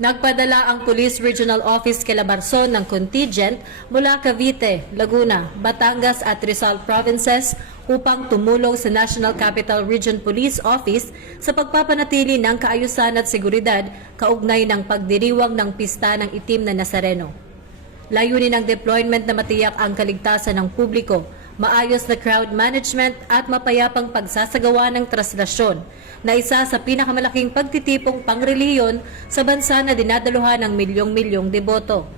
Nagpadala ang Police Regional Office Calabarzon ng contingent mula Cavite, Laguna, Batangas at Rizal provinces upang tumulong sa National Capital Region Police Office sa pagpapanatili ng kaayusan at seguridad kaugnay ng pagdiriwang ng pista ng itim na Nazareno. Layunin ng deployment na matiyak ang kaligtasan ng publiko, maayos na crowd management at mapayapang pagsasagawa ng traslasyon na isa sa pinakamalaking pagtitipong pangreliyon sa bansa na dinadaluhan ng milyong-milyong deboto.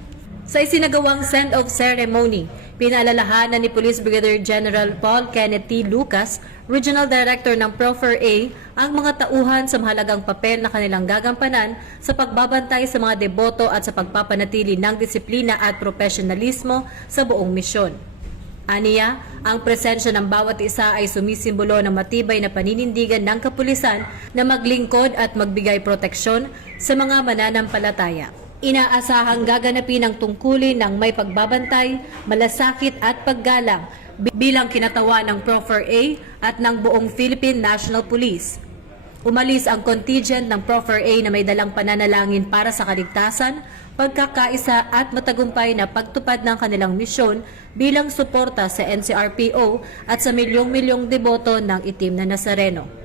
Sa isinagawang send-off ceremony, pinaalalahanan ni Police Brigadier General Paul Kenneth T. Lucas, Regional Director ng PROFER-A, ang mga tauhan sa mahalagang papel na kanilang gagampanan sa pagbabantay sa mga deboto at sa pagpapanatili ng disiplina at profesionalismo sa buong misyon. Aniya, ang presensya ng bawat isa ay sumisimbolo ng matibay na paninindigan ng kapulisan na maglingkod at magbigay proteksyon sa mga mananampalataya. Inaasahang gaganapin ang tungkulin ng may pagbabantay, malasakit at paggalang bilang kinatawan ng PROFER-A at ng buong Philippine National Police. Umalis ang contingent ng PROFER-A na may dalang pananalangin para sa kaligtasan, pagkakaisa at matagumpay na pagtupad ng kanilang misyon bilang suporta sa NCRPO at sa milyong-milyong deboto ng itim na Nazareno.